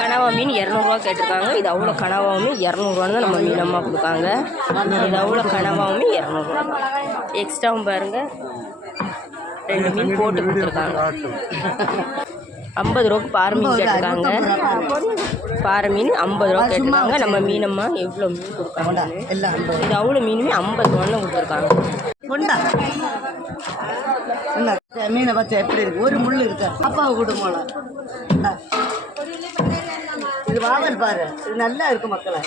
கனவா மீன் 200ரூவா கேட்டிருக்காங்க. இது அவ்வளோ கனவா மீன் 200ரூவான்னு தான் நம்ம மீனம்மா கொடுக்காங்க. இது அவ்வளோ கனவா மீன் 200ரூவா. எக்ஸ்ட்ராவும் பாருங்கள் 2 மீன் போட்டு கொடுத்துருக்காங்க. 50 ரூபாய்க்கு பாறை மீன் கேட்டிருக்காங்க. பாறை மீன் 50 ரூபா கேட்டிருக்காங்க. நம்ம மீனம்மா எவ்வளோ மீன் கொடுக்காங்க. இது அவ்வளோ மீனுமே 50 ரூபான்னு கொடுத்துருக்காங்க. மீனை பார்த்து எப்படி இருக்கு? ஒரு முள் இருக்கு. அப்பாவை கொடுமோல இது வாங்கல் பாரு, இது நல்லா இருக்கு மக்களை.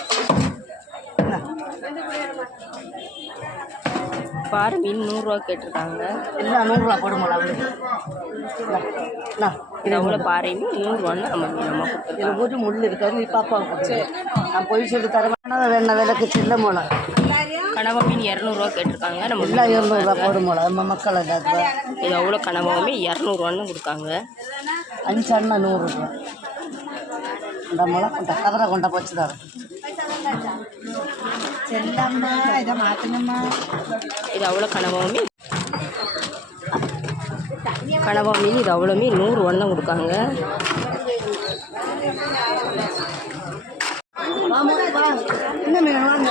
பாறை மீன் 100 ரூபா கேட்டிருக்காங்க. எல்லாம் 100 ரூபா போடுமோல அவளுக்கு. இது அவ்வளோ பாறை மீன் 100 ரூபான்னு நம்ம மீனம்மா கொடுத்துருக்கோம். இது ஒரு முள் இருக்காது. நீ பாப்பாவை கொடுத்து நான் போய் சொல்லி தரேன். வேணா விலைக்கு சில்ல மோல கனவா மீன் 200 ரூபா கேட்டிருக்காங்க. நம்ம எல்லாம் 200 ரூபா போடுமோல நம்ம மக்களை. இது அவ்வளோ கனவாவுமே 200 ரூபான்னு கொடுக்காங்க. 5 அண்ணா 100 ரூபா. இந்த முளை கொண்ட கதரை கொண்ட போச்சுதான் செல்லம்மா. இதை மாற்றணும்மா. இது அவ்வளோ கனவாவுமே கனவா மீன் இது அவ்வளோ மீன் 100 ரூபான்னு தான் கொடுக்காங்க. என்ன மீன் வாங்க.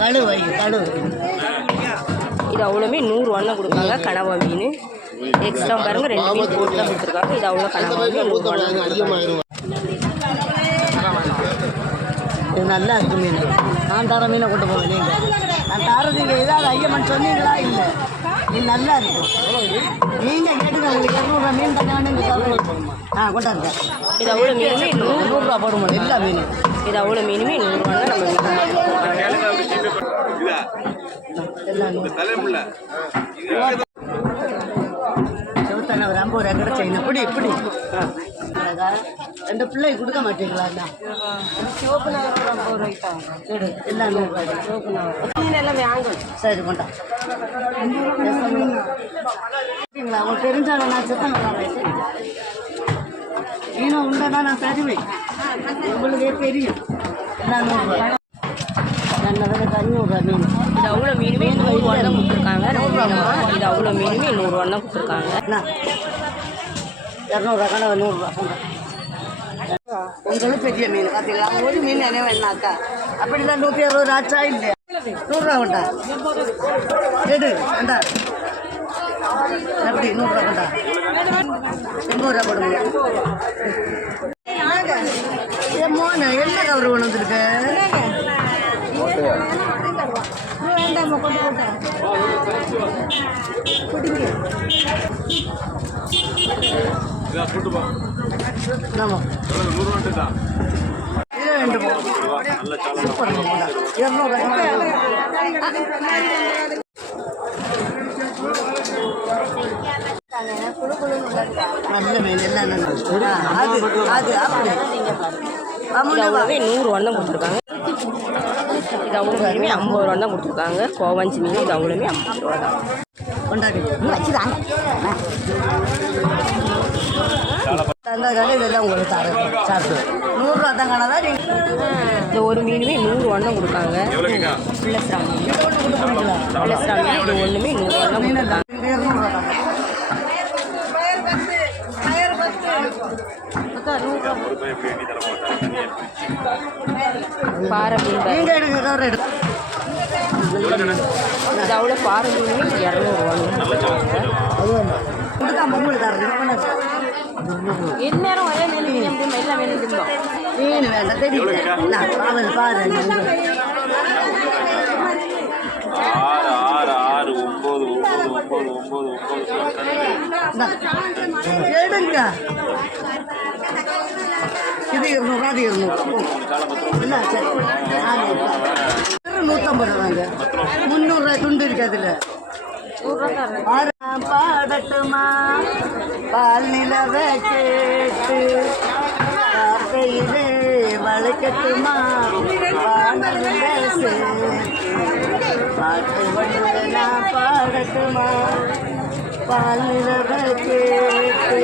கழுவை கழுவு. இது அவ்வளோ மீன் 100 ரூபான்னு கொடுக்காங்க. கனவா மீன் எக்ஸ்ட்ரா பாருங்க 2 மீன் போட்டு தான் கொடுத்துருக்காங்க. இது அவ்வளோ கனவா மீன் 100 ரூபா. இது நல்லா இருக்கு மீன். நான் தர மீனை கொண்டு போவேன். நீங்கள் நான் தரதுக்கு ஏதாவது ஐயம்மன் சொன்னீங்களா? இல்லை, இது நல்லா இருக்கும். நீங்கள் கேட்டுங்க. உங்களுக்கு 200 ரூபா மீன் தந்தானு கொண்டாருங்க. இது அவ்வளோ மீனுமே 100 ரூபா போடுவோம் எல்லா மீனும். இது அவ்வளோ மீனுமே 100 ரூபான்னு நம்ம செவத்தான ஒரு 50 ரூபா கிடைச்சீங்க. இப்படி இப்படி 2 பிள்ளை கொடுக்க மாட்டீங்களா? எல்லாம் 100 ரூபாய். சரி கொண்டா. உங்களுக்கு தெரிஞ்சாங்க நான் செத்தம் மீனும் உண்டனா நான் தருவேன். உங்களுக்கே தெரியும். எல்லாம் 100 ரூபாய். 500 ரூபா மீன். இது அவ்வளோ மீனுமே 100 ரூபா தான் கொடுத்துருக்காங்க. இது அவ்வளோ மீனுமே 100 ரூபா தான் கொடுத்துருக்காங்க. 200 ரூபா கணக்கு 100 ரூபா. உங்களுக்கு பெரிய மீன் பார்த்தீங்களா? ஒரு மீன் என்ன வேணாக்கா அப்படிலாம் 160 ரூபா ஆச்சா? இல்லை 100 ரூபா கொண்டா. எடு வேண்டா. எப்படி 100 ரூபா கொண்டா. 80 ரூபா போடுங்க. மோன என்ன கவர் கொண்டு வந்துருக்கு? வேண்டாமா கொண்டு போட்டேன். நல்ல மீன் எல்லாம் அது அது அப்படி 100 ரூபா தான் கொடுத்துருக்காங்க. இது அவ்வளோ மீனுமே 50 ரூபா தான் கொடுத்துருக்காங்க. கோவஞ்சி மீன் இது அவ்வளோமே 50 ரூபா தான். கொண்டாடி இதெல்லாம் உங்களுக்கு சாப்பிட்டு 100 ரூபா தான் காணாதா? இந்த ஒரு மீனுமே 100 ரூபா தான் கொடுக்காங்க. பிள்ளஸ்ரா மீன் இது ஒன்றுமே 100 ரூபா தான் கொடுத்துருக்காங்க. பாறை மீன் இது அவ்வளோ பாறை மீனுமே 200 ரூபா. எந்நேரம் ஒரே மீன் எல்லாம் மீன் தின்போம். மீன் வேண்டாம் தெரியும். பாரு 6 எடுங்க. இது 200 ரூபா. அது 200 இல்லை சரி 150 ரூபாங்க. 300 ரூபாய் துண்டு இருக்கு. அதில் பாடட்டுமா பால் நிலவை கேட்டு வார்த்தையிலே வளைக்கட்டுமா பாட்டு வந்து நான் பாடட்டுமா பால் நிலவை கேட்டு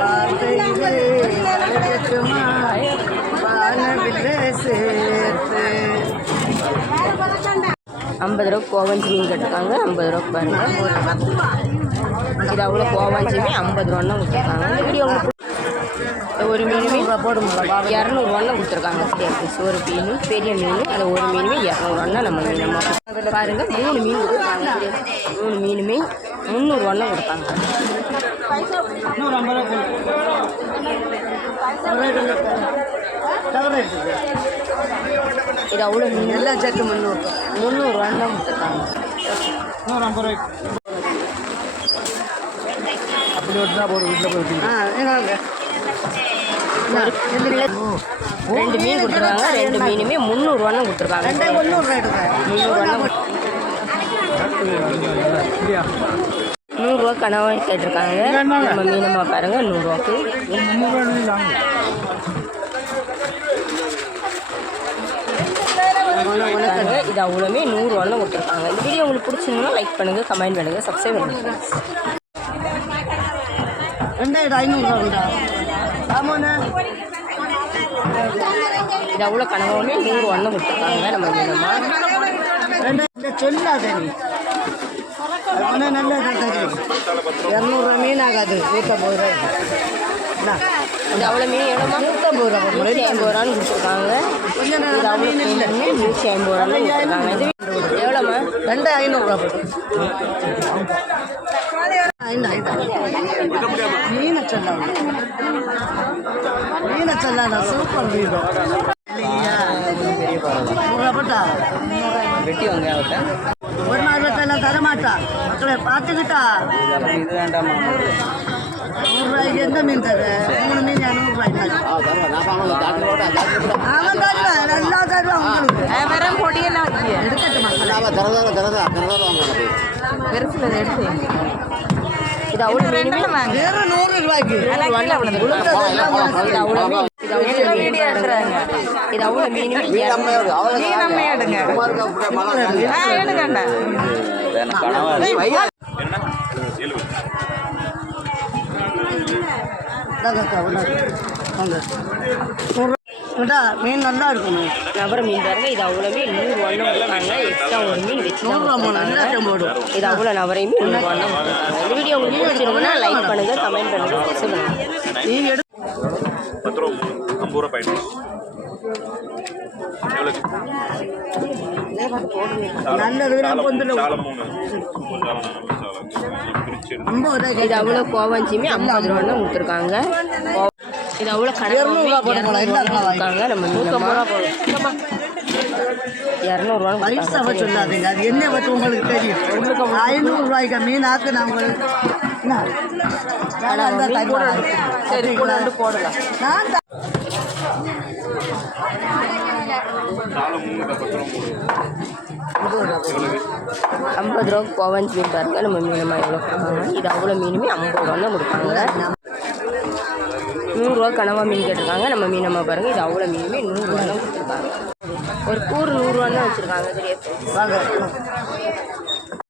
வார்த்தையிலே வளைக்கட்டுமா வானவில்லை சேர்த்து 50 ரூபா கோவஞ்சி மீன் கேட்டிருக்காங்க. 50 ரூபா பாருங்கள். இது அவ்வளோ கோவஞ்சி மீன் 50 ரூபான்னு கொடுத்துருக்காங்க. இந்த வீடியோ உங்களுக்கு ஒரு மீனுமே போடுங்களா 200ரூவான்னு கொடுத்துருக்காங்க. ஒரு மீன் பெரிய மீன் அந்த ஒரு மீனுமே 200ரூவான்னா நம்ம மீனம்மா பாருங்கள். 3 மீன் கொடுத்துருக்காங்க. 3 மீனுமே 300ரூவான்னு கொடுத்தாங்க. இது அவ்வளோ மீன் எல்லாம் சேர்த்து 300ரூவான்னு தான் கொடுத்துருக்காங்க. 150 ரூபாய்க்கு அப்படி வச்சுனா போகிற வீட்டில் போயிட்டு 2 மீன் கொடுத்துருக்காங்க. 2 மீனுமே 300ரூவான்னு கொடுத்துருக்காங்க. 100ரூவா கனவா கேட்டிருக்காங்க. நம்ம மீனம்மா பாருங்கள் 100ரூவாக்கு. இது அவ்வளோமே 100ரூவான்னு கொடுத்துருக்காங்க. இந்த வீடியோ உங்களுக்கு பிடிச்சிருந்தா லைக் பண்ணுங்கள், கமெண்ட் பண்ணுங்கள், சப்ஸ்கிரைப் பண்ணுங்கள். 2500 இது அவ்வளோ கனவாவுமே 100ரூவான்னு கொடுத்துருக்காங்க. நம்ம மீனம்மா சொல்லாத நல்ல 200 மீன் ஆகாது 150 ரூபாய்க்கு. இது அவ்வளோ மீன் இடமா 150 ரூபா 150 ரூபான்னு கொடுத்துருக்காங்க. இது அவ்வளோ மீன் 150 ரூபான்னு கொடுத்துருக்காங்க. இது எவ்வளோம்மா 2500 ரூபா போட்டு மீனை சொல்லாங்க சூப்பர் மீன் இல்லையா 100 ரூபா போட்டா வெட்டி வாங்க அவர்கிட்ட ஒரு நாள் வெட்டெல்லாம் தரமாட்டா மக்களை பார்த்துக்கிட்டா இது வேண்டாமா 100 ரூபாய்க்கு எந்த மீன் தர 3 மீன் 200 ரூபாய்க்கு அவன் தருவேன் நல்லா தருவேன் உங்களுக்கு வெறும் பொடியெல்லாம் வச்சு எடுக்கட்டு மக்கள் பெருசில் எடுத்து இது அவ்வளோ மீனுமே வெறும் 100 ரூபாய்க்கு இது அவ்வளோ மீனுமே மீன் நல்லா இருக்கும் நபர மீன் பாருங்க. இது அவ்வளோமே 100ரூவான்னு கொடுத்தாங்க. எக்ஸ்ட்ரா ஒரு மீன் வச்சு போடும் இது அவ்வளோ நபரையுமே 100ரூவான்னு கொடுத்தாங்க. இந்த வீடியோ உங்களுக்கு பிடிச்சிருந்தா லைக் பண்ணுங்கள், கமெண்ட் பண்ணுங்கள், சப்ஸ்கிரைப் பண்ணுங்கள். நீங்கள் எடு 10 ரூபா 50 ரூபா பாயிண்ட் நல்லது இது அவ்வளோ கோவஞ்சியுமே 50 ரூபான்னு கொடுத்துருக்காங்க. இது அவ்வளோ கொடுத்தாங்க. நம்ம 200ரூவான்னு பைசாவை சொல்லாதீங்க அது என்ன பற்றி உங்களுக்கு தெரியும் 500 ரூபாய்க்கு மீன் ஆக்கு நான் உங்களுக்கு சரி போடலாம். நான் 50 ரூபா கோவஞ்சி மீன் பாருங்க. நம்ம மீனம்மா எவ்வளோ கொடுப்பாங்க. இது அவ்வளோ மீனுமே 50 ரூபான்னு கொடுப்பாங்க. 100 ரூபா கனவா மீன் கேட்டிருக்காங்க. நம்ம மீனம்மா பாருங்கள். இது அவ்வளோ மீனுமே 100 ரூபான்னு கொடுத்துருக்காங்க. ஒரு கூறு 100 ரூபான்னு வச்சுருக்காங்க. தெரியாது வாங்க